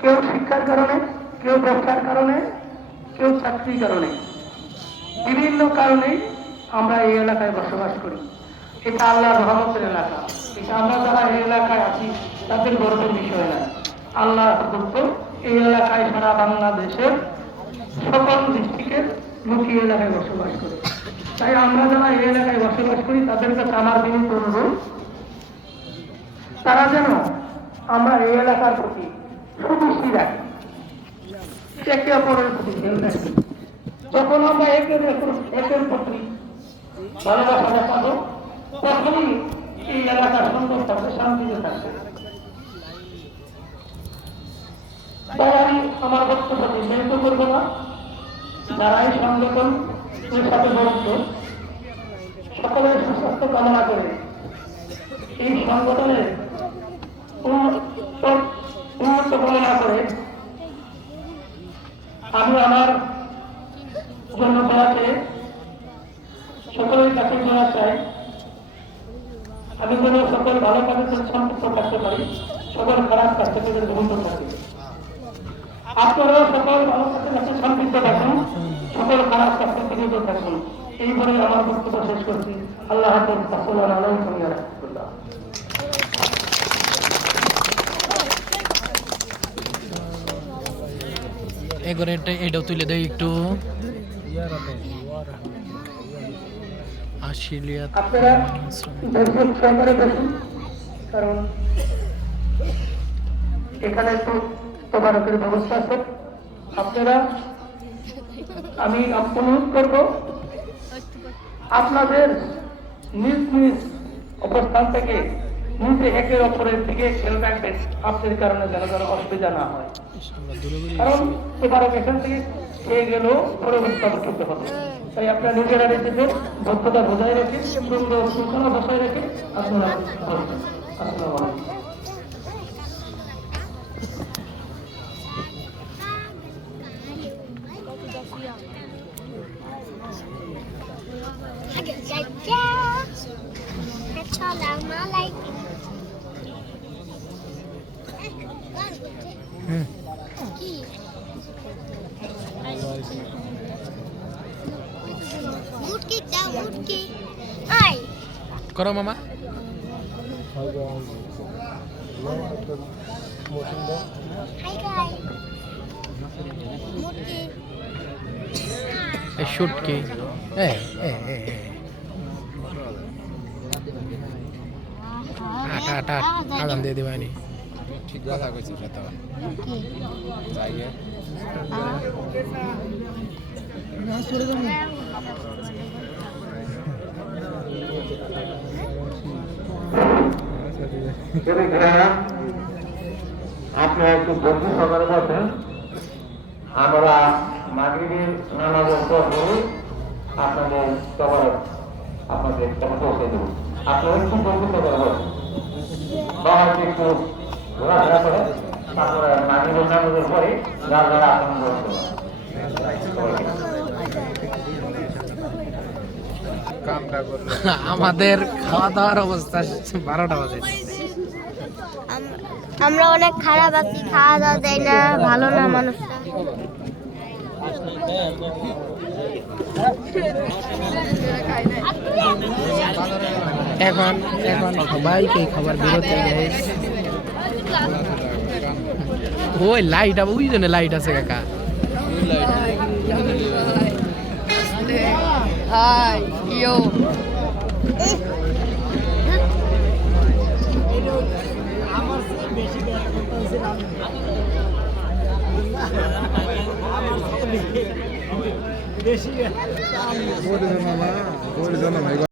কেউ শিক্ষার কারণে, কেউ ব্যবসার কারণে, কেউ চাকরির কারণে, বিভিন্ন কারণে আমরা এই এলাকায় বসবাস করি। এটা আল্লাহর রহমতের এলাকা। এটা আমরা যারা এই এলাকায় আছি তাদের গর্বের বিষয় না। আল্লাহ বলতো এই এলাকায় সারা বাংলাদেশের সকল ডিস্ট্রিক্টের লোক এই এলাকায় বসবাস করে। তাই আমরা যারা এই এলাকায় বসবাস করি তাদের কাছে আমার বিনীত অনুরোধ, তারা যেন আমরা এই এলাকার প্রতি সুদৃষ্টি রাখি, একে অপরের প্রতি খেয়াল রাখি। যখন আমরা একের প্রতি ভালোবাসা দেখাবো তখনই এই এলাকার সুন্দর থাকবে, শান্তিতে থাকবে। তাই আমি আমার বক্তব্য দীর্ঘায়িত করবো না। যারা এই সংগঠনের সাথে জড়িত সকলের সুস্বাস্থ্য কামনা করে এই সংগঠনের উন্নত কামনা করে আমি আমার জন্য দোয়াকে সকলের কাছে দোয়া চাই। আমি যেন সকল ভালো কাজের সাথে সম্পৃক্ত থাকতে পারি, সকল খারাপ কাজ থেকে যেন বন্ধ থাকি। আপনারাও সকল ভালো কাজের সাথে সম্পৃক্ত থাকুন, সকল খারাপ কাজ থেকে বিরত থাকুন। এইভাবে আমার বক্তব্য শেষ করছি। আল্লাহ হাফেজ। আসসালামু আলাইকুম ওয়া রাহমাতুল্লাহ। এটাও তুলে দেয় একটু। আশিলিয়াত আপনারা দর্শক সহকারে দেখুন, কারণ এখানে একটু তদারকের ব্যবস্থা আছে। আপনারা, আমি অনুরোধ করব আপনাদের নিজ নিজ অবস্থান থেকে নিজে একের অপরের দিকে খেয়াল রাখবেন, আপনার কারণে যেন কোনো অসুবিধা না হয়। কারণ তদারক এখান থেকে খেয়ে গেলেও পরবর্তী পদক্ষেপ হবে। তাই আপনারা নিজেরা নিজেদের দক্ষতা বজায় রেখে, সুন্দর শৃঙ্খলা বজায় রেখে আপনারা আসসালামু আলাইকুম। করো মামা। শুটকি আদান দিয়ে দিবানি। ঠিক কথা কইছি সেটা যাইয়ে আপনারা একটু ধৈর্য সহকারে বসেন। আমরা মাগরিবের নামাজের পর আপনাদের তবরক আপনাদের পৌঁছে দেব। আপনারা একটু ধৈর্য সহকারে বসেন, বাবাকে একটু ঘোরাফেরা করে, তারপরে মাগরিবের নামাজের পরে যার যারা আনন্দ করতে আমাদের খাওয়া দাওয়ার অবস্থা 12টা বাজে। আমরা অনেক খারাপ আছি, খাওয়া দাওয়া দেয় না, ভালো না মানুষটা। এখন সবাইকে খাবার বিরতি গাইস। ওই লাইট ওই জন্য লাইট আছে কাকা। হাই ইয়ো আমার বেশি বেশি